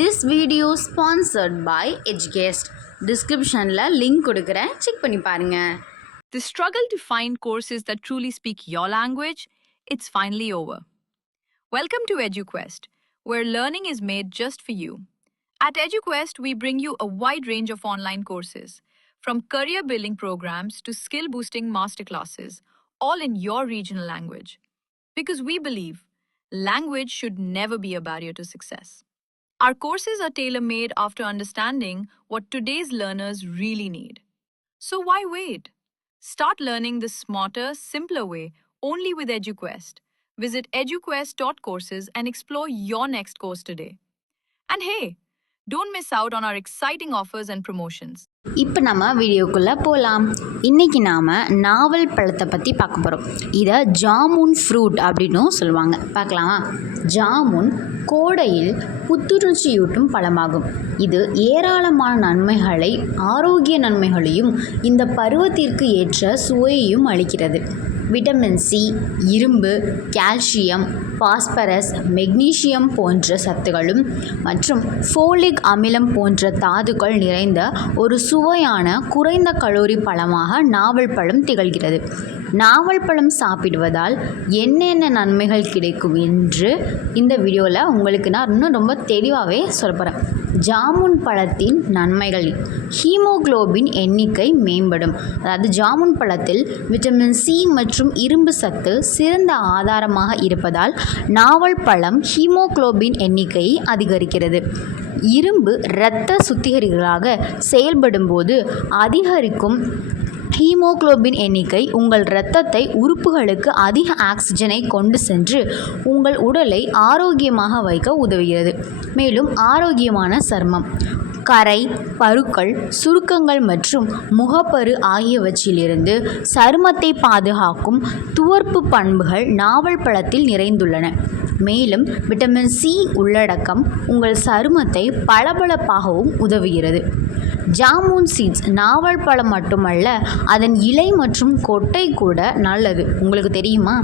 This video sponsored by EdgeGuest. Descriptionல link கொடுக்கிறேன், check பண்ணி பாருங்க. The struggle to find courses that truly speak your language, it's finally over. Welcome to EduQuest, where learning is made just for you. At EduQuest, we bring you a wide range of online courses, from career building programs to skill boosting masterclasses, all in your regional language. Because we believe language should never be a barrier to success. Our courses are tailor-made after understanding what today's learners really need. So why wait? Start learning the smarter, simpler way only with EduQuest. Visit eduquest.courses and explore your next course today. And hey, don't miss out on our exciting offers and promotions. இப்போ நம்ம வீடியோக்குள்ளே போகலாம். இன்றைக்கி நாம் நாவல் பழத்தை பற்றி பார்க்க போகிறோம். இதை ஜாமுன் ஃப்ரூட் அப்படின்னும் சொல்லுவாங்க. பார்க்கலாமா? ஜாமுன் கோடையில் புத்துணர்ச்சியூட்டும் பழமாகும். இது ஏராளமான நன்மைகளை, ஆரோக்கிய நன்மைகளையும் இந்த பருவத்திற்கு ஏற்ற சுவையையும் அளிக்கிறது. விட்டமின் சி, இரும்பு, கால்சியம், பாஸ்பரஸ், மெக்னீசியம் போன்ற சத்துக்களும் மற்றும் ஃபோலிக் அமிலம் போன்ற தாதுக்கள் நிறைந்த ஒரு சுவையான குறைந்த கலோரி பழமாக நாவல் பழம் திகழ்கிறது. நாவல் பழம் சாப்பிடுவதால் என்னென்ன நன்மைகள் கிடைக்கும் என்று இந்த வீடியோவில் உங்களுக்கு நான் இன்னும் ரொம்ப தெளிவாகவே சொல்ல போகிறேன். ஜாமுன் பழத்தின் நன்மைகள்: ஹீமோகுளோபின் எண்ணிக்கை மேம்படும். அதாவது ஜாமுன் பழத்தில் விட்டமின் சி மற்றும் இரும்பு சத்து சிறந்த ஆதாரமாக இருப்பதால் நாவல் பழம் ஹீமோகுளோபின் எண்ணிக்கையை அதிகரிக்கிறது. இரும்பு இரத்த சுத்திகரிகளாக செயல்படும் போது அதிகரிக்கும் ஹீமோகுளோபின் எண்ணிக்கை உங்கள் இரத்தத்தை உறுப்புகளுக்கு அதிக ஆக்சிஜனை கொண்டு சென்று உங்கள் உடலை ஆரோக்கியமாக வைக்க உதவுகிறது. மேலும் ஆரோக்கியமான சருமம், கரை, பருக்கள், சுருக்கங்கள் மற்றும் முகப்பரு ஆகியவற்றிலிருந்து சருமத்தை பாதுகாக்கும் துவர்ப்பு பண்புகள் நாவல் பழத்தில் நிறைந்துள்ளன. மேலும் விட்டமின் சி உள்ளடக்கம் உங்கள் சருமத்தை பளபளப்பாகவும் உதவுகிறது. ஜாமுன் சீட்ஸ் நாவல் பழம் மட்டுமல்ல, அதன் இலை மற்றும் கொட்டை கூட நல்லது. உங்களுக்கு தெரியுமா?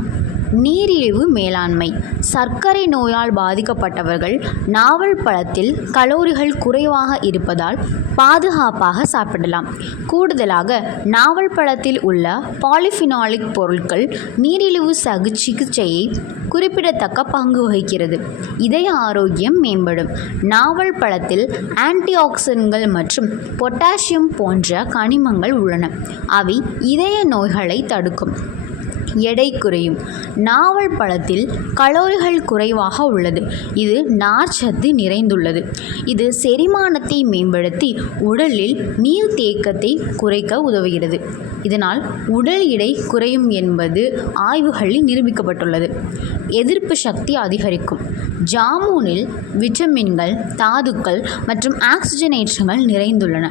நீரிழிவு மேலாண்மை: சர்க்கரை நோயால் பாதிக்கப்பட்டவர்கள் நாவல் பழத்தில் கலோரிகள் குறைவாக இருப்பதால் பாதுகாப்பாக சாப்பிடலாம். கூடுதலாக நாவல் பழத்தில் உள்ள பாலிஃபினாலிக் பொருட்கள் நீரிழிவு சிகிச்சையை குறிப்பிடத்தக்க பங்கு வகிக்கிறது. இதய ஆரோக்கியம் மேம்படும். நாவல் பழத்தில் ஆன்டி ஆக்சிடன்ட்கள் மற்றும் பொட்டாசியம் போன்ற கனிமங்கள் உள்ளன. அவை இதய நோய்களை தடுக்கும். எடை குறையும். நாவல் பழத்தில் கலோரிகள் குறைவாக உள்ளது. இது நார்ச்சத்து நிறைந்துள்ளது. இது செரிமானத்தை மேம்படுத்தி உடலில் நீர் தேக்கத்தை குறைக்க உதவுகிறது. இதனால் உடல் எடை குறையும் என்பது ஆய்வுகளில் நிரூபிக்கப்பட்டுள்ளது. எதிர்ப்பு சக்தி அதிகரிக்கும். ஜாமுனில் விட்டமின்கள், தாதுக்கள் மற்றும் ஆக்சிஜனேற்றங்கள் நிறைந்துள்ளன.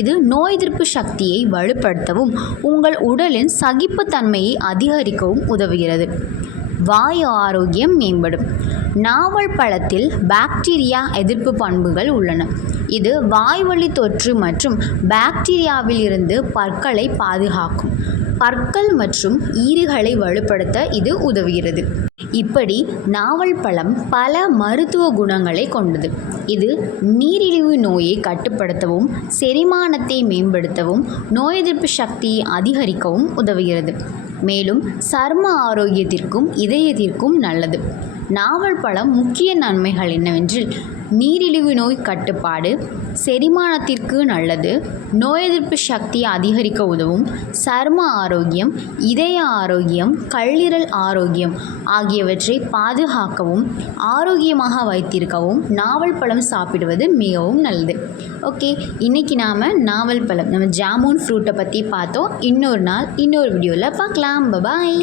இது நோய் எதிர்ப்பு சக்தியை வலுப்படுத்தவும் உங்கள் உடலின் சகிப்புத்தன்மையை அதிகரிக்கவும் உதவுகிறது. வாயு ஆரோக்கியம் மேம்படும். நாவல் பழத்தில் பாக்டீரியா எதிர்ப்பு பண்புகள் உள்ளன. இது வாய்வழி தொற்று மற்றும் பாக்டீரியாவில் இருந்து பற்களை பாதுகாக்கும். பற்கள் மற்றும் ஈறுகளை வலுப்படுத்த இது உதவுகிறது. இப்படி நாவல் பழம் பல மருத்துவ குணங்களை கொண்டது. இது நீரிழிவு நோயை கட்டுப்படுத்தவும், செரிமானத்தை மேம்படுத்தவும், நோய் எதிர்ப்பு சக்தியை அதிகரிக்கவும் உதவுகிறது. மேலும் சரும ஆரோக்கியத்திற்கும் இதயத்திற்கும் நல்லது. நாவல் பழம் முக்கிய நன்மைகள் என்னவென்றால் நீரிழிவு நோய் கட்டுப்பாடு, செரிமானத்திற்கு நல்லது, நோய் எதிர்ப்பு சக்தியை அதிகரிக்க உதவும், சரும ஆரோக்கியம், இதய ஆரோக்கியம், கல்லீரல் ஆரோக்கியம் ஆகியவற்றை பாதுகாக்கவும் ஆரோக்கியமாக வைத்திருக்கவும் நாவல் பழம் சாப்பிடுவது மிகவும் நல்லது. ஓகே, இன்றைக்கி நாம் நாவல் பழம், நம்ம ஜாமுன் ஃப்ரூட்டை பற்றி பார்த்தோம். இன்னொரு நாள் இன்னொரு வீடியோவில் பார்க்கலாம். பாய்.